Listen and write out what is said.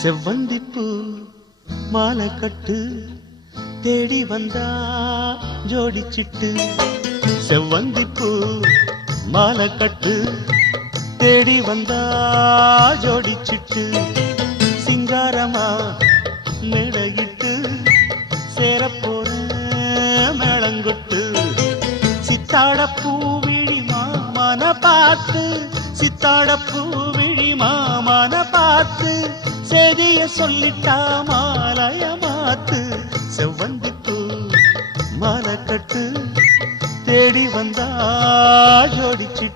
செவ்வந்திப்பூ மாலை கட்டு தேடி வந்தா ஜோடிச்சிட்டு செவ்வந்திப்பூ மாலை கட்டு தேடி வந்தா ஜோடிச்சிட்டு சிங்காரமா மேடையிட்டு சேரப்போற மேளங்கொட்டு சித்தாட பூவிழி மாமன பார்த்து சித்தாட பூவிழி மாமன பார்த்து செய்திய சொல்லிட்டா மாலைய மாத்து செவ்வந்திப்பூ மாலை கட்டு தேடி வந்தா ஜோடிச்சிட்டு